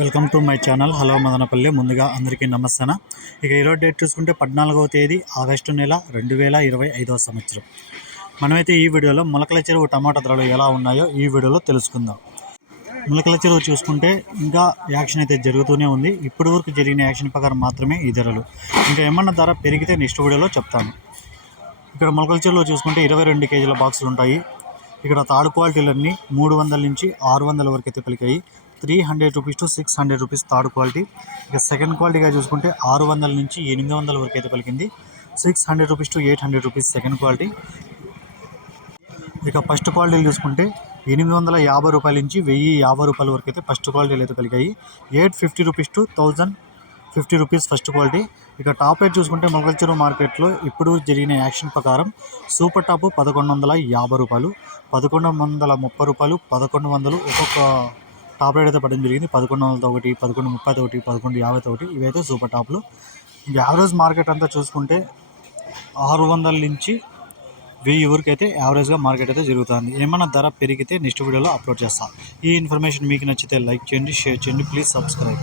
Welcome to my channel. Hello Madanapalle. ముందుగా అందరికీ నమస్తే ఇక ఈరోజు డేట్ చూసుకుంటే పద్నాలుగవ తేదీ ఆగస్టు నెల రెండు వేల ఇరవై ఐదవ సంవత్సరం. మనమైతే ఈ వీడియోలో మొలకల చెరువు టమాటా ధరలు ఎలా ఉన్నాయో ఈ వీడియోలో తెలుసుకుందాం. మొలకల చెరువు చూసుకుంటే ఇంకా యాక్షన్ అయితే జరుగుతూనే ఉంది. ఇప్పటి వరకు జరిగిన యాక్షన్ ప్రకారం మాత్రమే ఈ ధరలు. ఇంకా ఏమన్నా ధర పెరిగితే నెక్స్ట్ వీడియోలో చెప్తాను. ఇక్కడ మొలకల చెరువులో చూసుకుంటే ఇరవై రెండు కేజీల బాక్సులు ఉంటాయి. ఇక్కడ తాడు క్వాలిటీలన్నీ మూడు వందల నుంచి ఆరు వందల వరకు అయితే పలికాయి. Three hundred rupees to six hundred rupees third quality. ఇక సెకండ్ క్వాలిటీగా చూసుకుంటే ఆరు వందల నుంచి ఎనిమిది వందల వరకు అయితే పలికింది six hundred rupees to eight hundred rupees second quality. ఇక ఫస్ట్ క్వాలిటీలు చూసుకుంటే ఎనిమిది వందల యాభై రూపాయల నుంచి వెయ్యి యాభై రూపాయల వరకు అయితే ఫస్ట్ క్వాలిటీలు అయితే కలిగాయి. Eight fifty rupees to thousand fifty rupees first quality. ఇక టాప్ రేట్ చూసుకుంటే మొగల్చెరువు మార్కెట్లో ఇప్పుడు జరిగిన యాక్షన్ ప్రకారం సూపర్ టాప్ పదకొండు వందల యాభై రూపాయలు పదకొండు వందల ముప్పై రూపాయలు పదకొండు వందలు ఒక్కొక్క టాప్ రేట్ అయితే పడడం జరిగింది. పదకొండు వందలతో ఒకటి పదకొండు ముప్పై ఒకటి పదకొండు యాభైతో ఒకటి ఇవైతే సూపర్ టాప్లు. యావరేజ్ మార్కెట్ అంతా చూసుకుంటే ఆరు వందల నుంచి వెయ్యి వరకు అయితే యావరేజ్గా మార్కెట్ అయితే జరుగుతుంది. ఏమైనా ధర పెరిగితే నెక్స్ట్ వీడియోలో అప్లోడ్ చేస్తాను ఈ ఇన్ఫర్మేషన్ మీకు నచ్చితే లైక్ చేయండి షేర్ చేయండి ప్లీజ్ సబ్స్క్రైబ్.